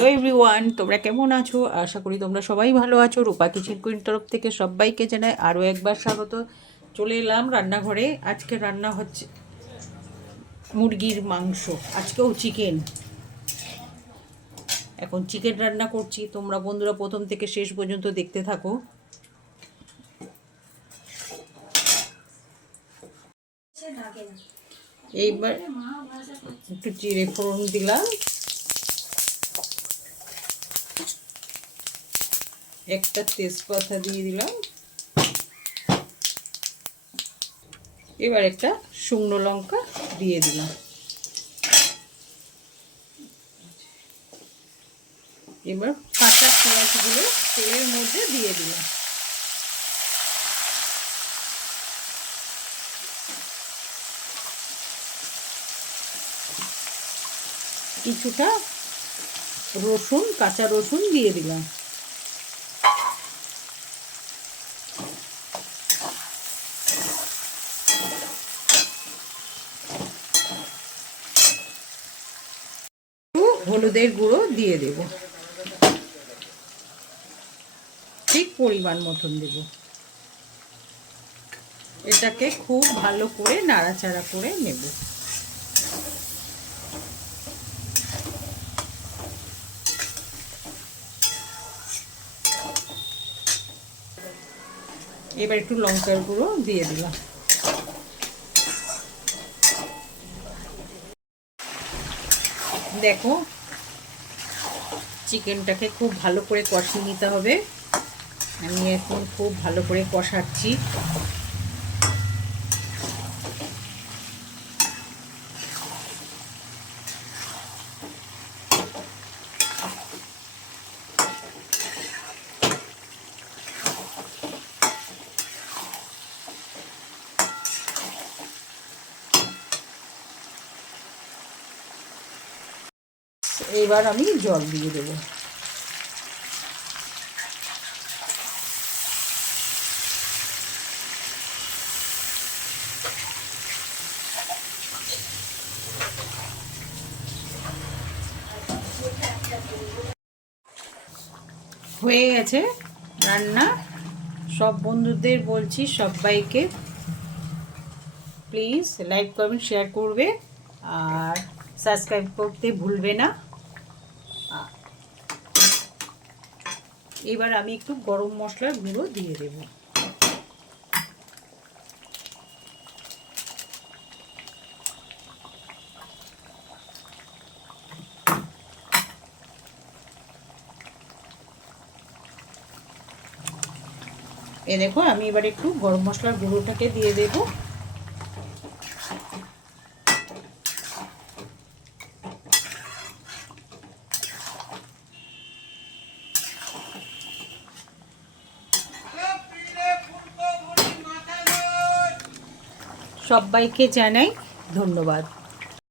Hello everyone, তোমরা কেমন আছো? আশা করি তোমরা সবাই ভালো আছো। রূপা কিচেন কুইন তরফ থেকে সবাইকে জানাই আরও একবার স্বাগত। চলে এলাম রান্নাঘরে। আজকে রান্না হচ্ছে মুরগির মাংস, আজকেও চিকেন। এখন চিকেন রান্না করছি, তোমরা বন্ধুরা প্রথম থেকে শেষ পর্যন্ত দেখতে থাকো। এইবার একটু জিরে ফোড়ন দিলাম, একটা তেজপাতা দিয়ে দিলাম, এবার একটা শুকনো লঙ্কা দিয়ে দিলাম। এবার কাঁচা পেঁয়াজগুলো তেলের মধ্যে দিয়ে দিলাম। কিছুটা রসুন, কাঁচা রসুন দিয়ে দিলাম। হলুদের গুঁড়ো দিয়ে দেব, ঠিক পরিমাণ মতন দেব। এটাকে খুব ভালো করে নাড়াচাড়া করে নেব। এবার একটু লঙ্কার গুঁড়ো দিয়ে দিলাম। দেখো, চিকেনটাকে খুব ভালো করে কষিয়ে নিতে হবে। আমি এখন খুব ভালো করে কষাচ্ছি। এবার আমি জল দিয়ে দেবো। হয়ে গেছে রান্না। সব বন্ধুদের বলছি, সবাইকে প্লিজ লাইক কমেন্ট শেয়ার করবে আর সাবস্ক্রাইব করতে ভুলবে না। এবার আমি একটু গরম মশলার গুঁড়ো দিয়ে দেব। এ দেখো, আমি এবার একটু গরম মশলার গুঁড়োটাকে দিয়ে দেব। সবাইকে জানাই ধন্যবাদ।